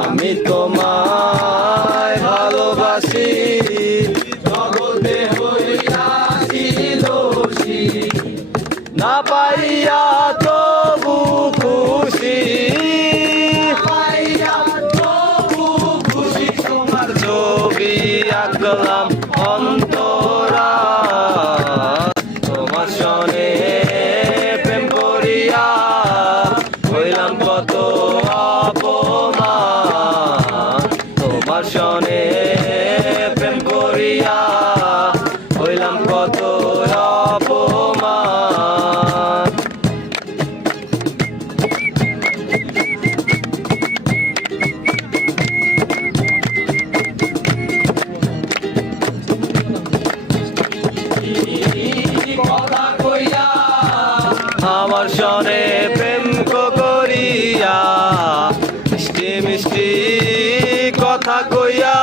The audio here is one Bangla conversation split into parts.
আমি তোমায় ভালোবাসি, জগতে হইয়াছি দোষী, না পাইয়া তবু খুশি, তোমার ছবি আঁকলাম অন্তরা, তোমার সনে প্রেম করিয়া হইলাম কত অপমান, তোমার সনে প্রেম করিয়া হইলাম কত অপমান। কথা কইয়া আমার সনে প্রেম করিয়া, মিষ্টি মিষ্টি কথা কইয়া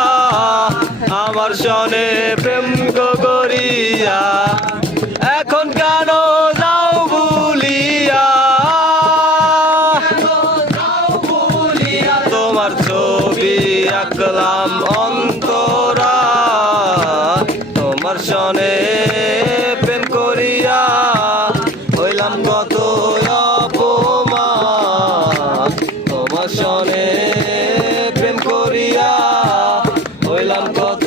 আমার সনে প্রেম করিয়া, এখন কেন যাও ভুলিয়া, তোমার ছবি আঁকলাম অন্তরা, তোমার সনে প্রেম করিয়া হইলাম কত অপমান, তোমার সনে প্রেম করিয়া হইলাম কত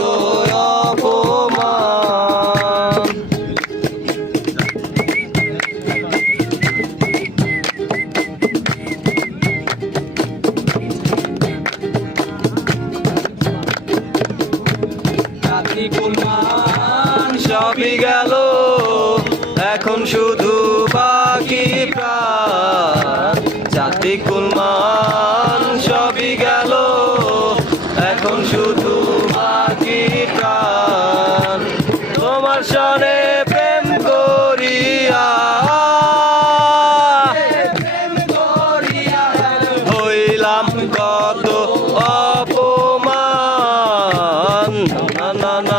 অপমান। জাতি কুলমান সবই গেল, এখন শুধু বাকি প্রাণ, জাতি কুলমান সবই গেল, এখন শুধু বাকি প্রাণ, তোমার সনে প্রেম করিয়া হইলাম কত অপমান, না না না।